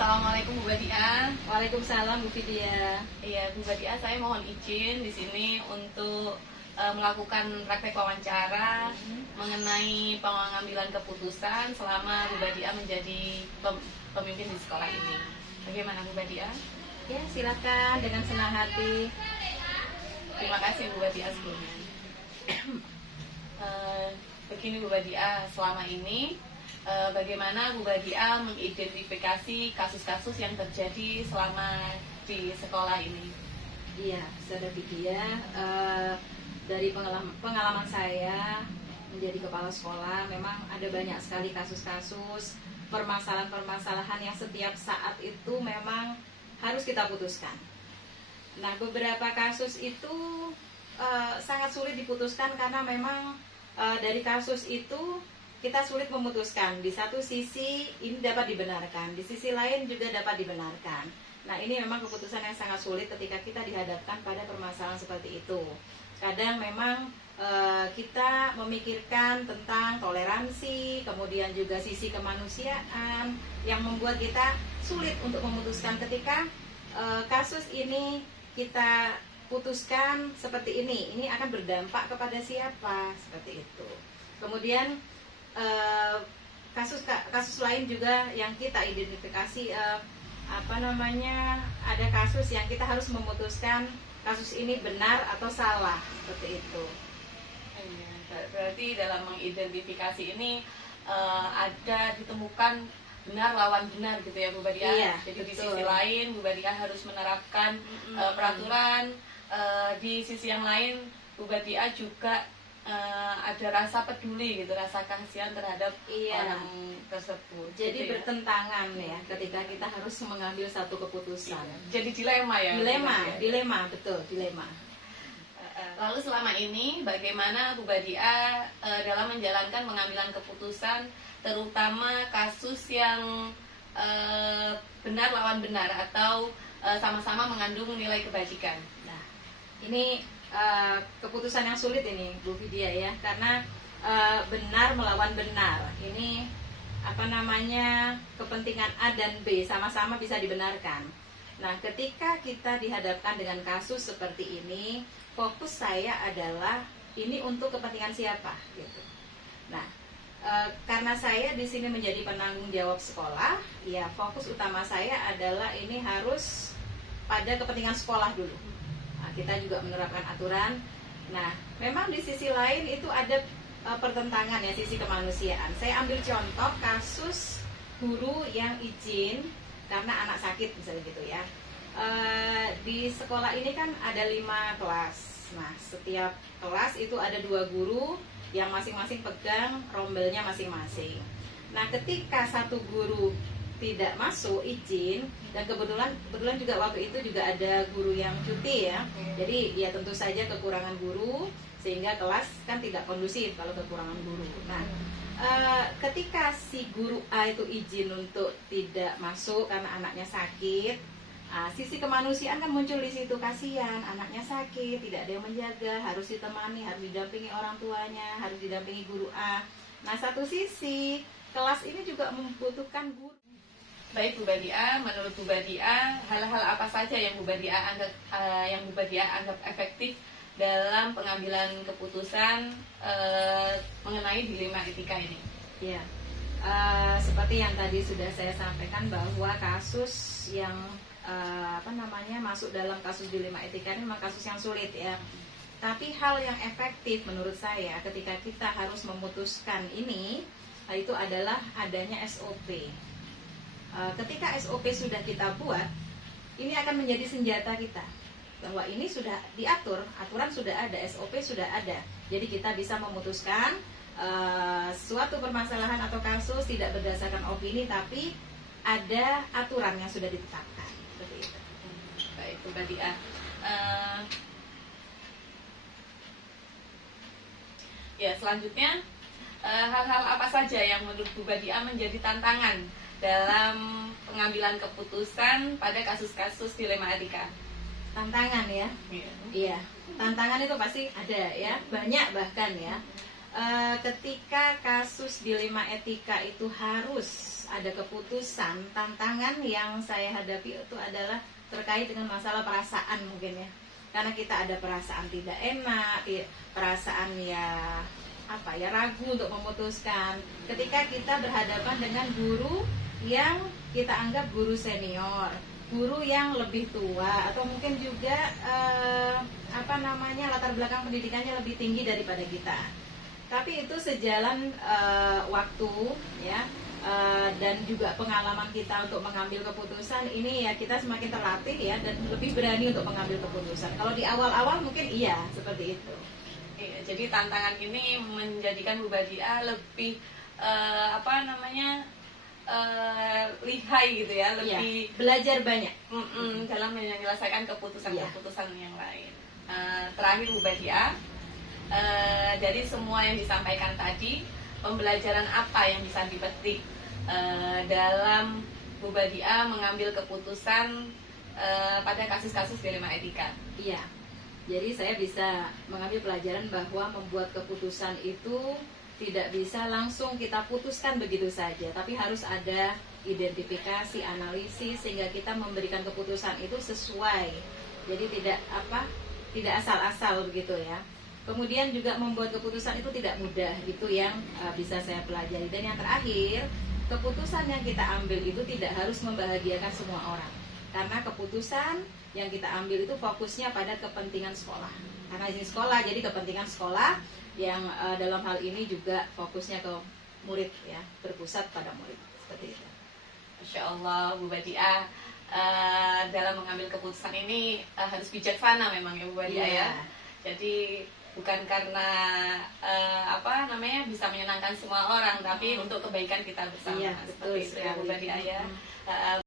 Assalamualaikum Bu Badia. Waalaikumsalam Bu Vidya. Iya Bu Badia, saya mohon izin di sini untuk melakukan praktek wawancara mengenai pengambilan keputusan selama Bu Badia menjadi pemimpin di sekolah ini. Bagaimana Bu Badia? Ya, silakan dengan senang hati. Terima kasih Bu Badia sebelumnya. Begini Bu Badia, selama ini bagaimana Bu Badia mengidentifikasi kasus-kasus yang terjadi selama di sekolah ini? Iya, Saudara Vidya, dari pengalaman saya menjadi kepala sekolah, memang ada banyak sekali kasus-kasus, permasalahan-permasalahan yang setiap saat itu memang harus kita putuskan. Nah, beberapa kasus itu sangat sulit diputuskan karena memang dari kasus itu kita sulit memutuskan. Di satu sisi ini dapat dibenarkan, di sisi lain juga dapat dibenarkan. Nah, ini memang keputusan yang sangat sulit ketika kita dihadapkan pada permasalahan seperti itu. Kadang memang kita memikirkan tentang toleransi, kemudian juga sisi kemanusiaan yang membuat kita sulit untuk memutuskan ketika kasus ini kita putuskan seperti ini akan berdampak kepada siapa, seperti itu. Kemudian kasus lain juga yang kita identifikasi, ada kasus yang kita harus memutuskan kasus ini benar atau salah, seperti itu. Berarti dalam mengidentifikasi ini ada ditemukan benar lawan benar gitu ya Bu Badia. Iya, jadi betul. Di sisi lain Bu Badia harus menerapkan peraturan, di sisi yang lain Bu Badia juga ada rasa peduli gitu, rasa kasihan terhadap orang tersebut. Jadi gitu ya? Bertentangan ya ketika kita harus mengambil satu keputusan. Jadi dilema ya. Dilema, betul, dilema. Lalu selama ini bagaimana Bu Badia dalam menjalankan pengambilan keputusan, terutama kasus yang benar lawan benar atau sama-sama mengandung nilai kebajikan? Nah, ini keputusan yang sulit ini Bu Vidya ya, karena benar melawan benar. Ini kepentingan A dan B sama-sama bisa dibenarkan. Nah, ketika kita dihadapkan dengan kasus seperti ini, fokus saya adalah ini untuk kepentingan siapa gitu. Nah, karena saya di sini menjadi penanggung jawab sekolah, ya fokus utama saya adalah ini harus pada kepentingan sekolah dulu. Nah, kita juga menerapkan aturan. Nah, memang di sisi lain itu ada pertentangan ya, sisi kemanusiaan. Saya ambil contoh kasus guru yang izin karena anak sakit misalnya gitu ya. Di sekolah ini kan ada 5 kelas. Nah, setiap kelas itu ada 2 guru yang masing-masing pegang rombelnya masing-masing. Nah, ketika satu guru tidak masuk izin, dan kebetulan juga waktu itu juga ada guru yang cuti ya. Jadi ya tentu saja kekurangan guru, sehingga kelas kan tidak kondusif kalau kekurangan guru. Nah, ketika si guru A itu izin untuk tidak masuk karena anaknya sakit, sisi kemanusiaan kan muncul di situ. Kasihan, anaknya sakit, tidak ada yang menjaga, harus ditemani, harus didampingi orang tuanya, harus didampingi guru A. Nah, satu sisi kelas ini juga membutuhkan guru. Baik Bu Badia, menurut Bu Badia, hal-hal apa saja yang Bu Badia anggap efektif dalam pengambilan keputusan mengenai dilema etika ini? Ya, seperti yang tadi sudah saya sampaikan bahwa kasus yang masuk dalam kasus dilema etika ini memang kasus yang sulit ya. Tapi hal yang efektif menurut saya ketika kita harus memutuskan ini, itu adalah adanya SOP. Ketika SOP sudah kita buat, ini akan menjadi senjata kita, bahwa ini sudah diatur, aturan sudah ada, SOP sudah ada. Jadi kita bisa memutuskan suatu permasalahan atau kasus tidak berdasarkan opini, tapi ada aturan yang sudah ditetapkan. Seperti itu. Baik Bu Badia, ya selanjutnya hal-hal apa saja yang menurut Bu Badia menjadi tantangan dalam pengambilan keputusan pada kasus-kasus dilema etika? Tantangan ya? Iya, tantangan itu pasti ada ya, banyak bahkan ya. Ketika kasus dilema etika itu harus ada keputusan, tantangan yang saya hadapi itu adalah terkait dengan masalah perasaan mungkin ya. Karena kita ada perasaan tidak enak, perasaan ya apa ya, ragu untuk memutuskan. Ketika kita berhadapan dengan guru yang kita anggap guru senior, guru yang lebih tua, atau mungkin juga latar belakang pendidikannya lebih tinggi daripada kita. Tapi itu sejalan waktu ya, dan juga pengalaman kita untuk mengambil keputusan ini ya, kita semakin terlatih ya, dan lebih berani untuk mengambil keputusan. Kalau di awal-awal mungkin iya seperti itu. Iya, jadi tantangan ini menjadikan Bu Badia lebih lihai gitu ya, lebih belajar banyak dalam menyelesaikan keputusan-keputusan yang lain. Terakhir Bu Badia, dari semua yang disampaikan tadi, pembelajaran apa yang bisa dipetik dalam Bu Badia mengambil keputusan pada kasus-kasus dilema etika? Iya, jadi saya bisa mengambil pelajaran bahwa membuat keputusan itu tidak bisa langsung kita putuskan begitu saja, tapi harus ada identifikasi, analisis, sehingga kita memberikan keputusan itu sesuai. Jadi tidak asal-asal begitu ya. Kemudian juga membuat keputusan itu tidak mudah, itu yang bisa saya pelajari. Dan yang terakhir, keputusan yang kita ambil itu tidak harus membahagiakan semua orang, karena keputusan yang kita ambil itu fokusnya pada kepentingan sekolah. Karena ini sekolah, jadi kepentingan sekolah yang dalam hal ini juga fokusnya ke murid ya, berpusat pada murid, seperti itu. Masya Allah, Bu Badia dalam mengambil keputusan ini harus bijaksana memang ya Bu Badia ya. Jadi bukan karena bisa menyenangkan semua orang, tapi untuk kebaikan kita bersama. Iya, betul seperti itu ya Bu Badia ya.